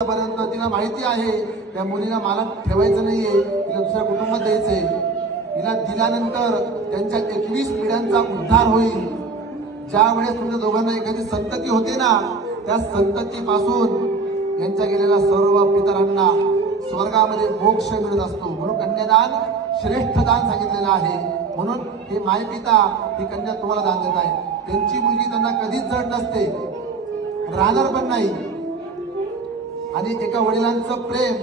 पर्यंत तिला माहिती आहे त्या मुलीला मला ठेवायचं नाहीये, तिला दुसऱ्या कुटुंबात द्यायचंय। तिला दिल्यानंतर त्यांच्या 21 पिढ्यांचा उद्धार होईल। ज्या वेळेस तुमच्या दोघांना एखादी संतती होते ना, त्या संततीपासून यांच्या गेलेल्या सर्व पितरांना स्वर्गामध्ये मोक्ष मिळत असतो। म्हणून कन्यादान श्रेष्ठ दान सांगितलेलं आहे। म्हणून हे मायपिता ही कन्या तुम्हाला दान देत आहे। त्यांची मुलगी त्यांना कधीच जड नसते, राहणार पण नाही। आणि एका वडिलांचं प्रेम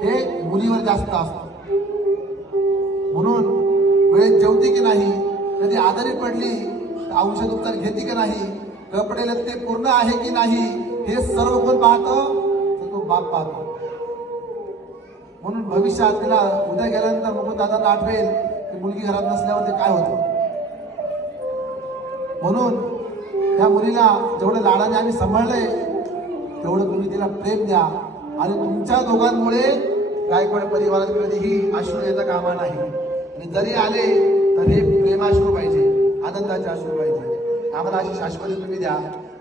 हे मुलीवर जास्त असतं। म्हणून वेळेत जेवते की नाही, कधी आजारी पडली तर औषध उपचार घेते की नाही, कपडे लत्ते पूर्ण आहे की नाही, हे सर्व कोण पाहतं? तर तो बाप पाहतो। म्हणून भविष्यात तिला उद्या गेल्यानंतर मुकुंद दादांना आठवेल की मुलगी घरात नसल्यावर ते काय होतं। म्हणून त्या मुलीला जेवढं लाडाने आम्ही सांभाळलंय तेवढं तुम्ही तिला प्रेम द्या। आणि तुमच्या दोघांमुळे गायकवाड परिवारात कधीही अश्रू येता कामा नाही। आणि जरी आले तर हे प्रेमाश्रू पाहिजे, आनंदाचे अश्रू पाहिजे। आम्हाला अशी शाश्वती तुम्ही द्या।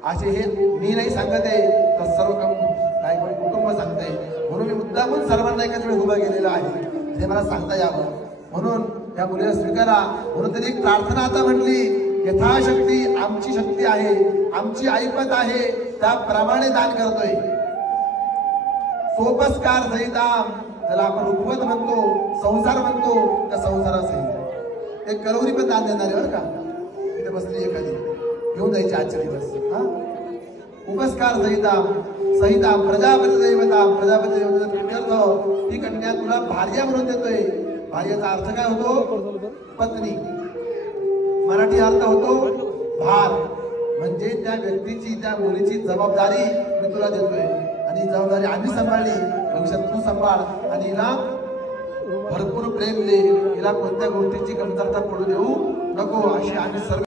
असे हे मी नाही सांगत आहे, तर सर्व गायकवाड कुटुंब सांगते। म्हणून मी मुद्दामून सर्वांना एकाच वेळी उभा केलेला आहे, हे मला सांगता यावं म्हणून त्या मुलीला स्वीकारा। म्हणून त्यांनी एक प्रार्थना आता म्हटली, यथाशक्ती आमची शक्ती आहे, आमची ऐपत आहे, त्याप्रमाणे दान करतोय। सोपस्कार सहिताम, त्याला आपण रुखवत म्हणतो, संसार म्हणतो, त्या संसारासहित एक कलवरी पण दान देणार आहे बरं का। इथे बसली एखादी घेऊन जायची आजच्या दिवस। उपस्कार सहिताम सहिताम प्रजापती दैवता, प्रजापती दैवता प्रित्यर्थ ही कन्या तुला भार्या म्हणून देतोय। भार्याचा अर्थ काय होतो? पत्नी। मराठी अर्थ होतो भार, म्हणजे त्या व्यक्तीची त्या मुलीची जबाबदारी मी तुला देतोय आणि जबाबदारी आम्ही सांभाळली, भविष्यात तू सांभाळ आणि हिला भरपूर प्रेम दे, हिला कोणत्या गोष्टीची कमतरता पडू देऊ नको, अशी आम्ही सर्व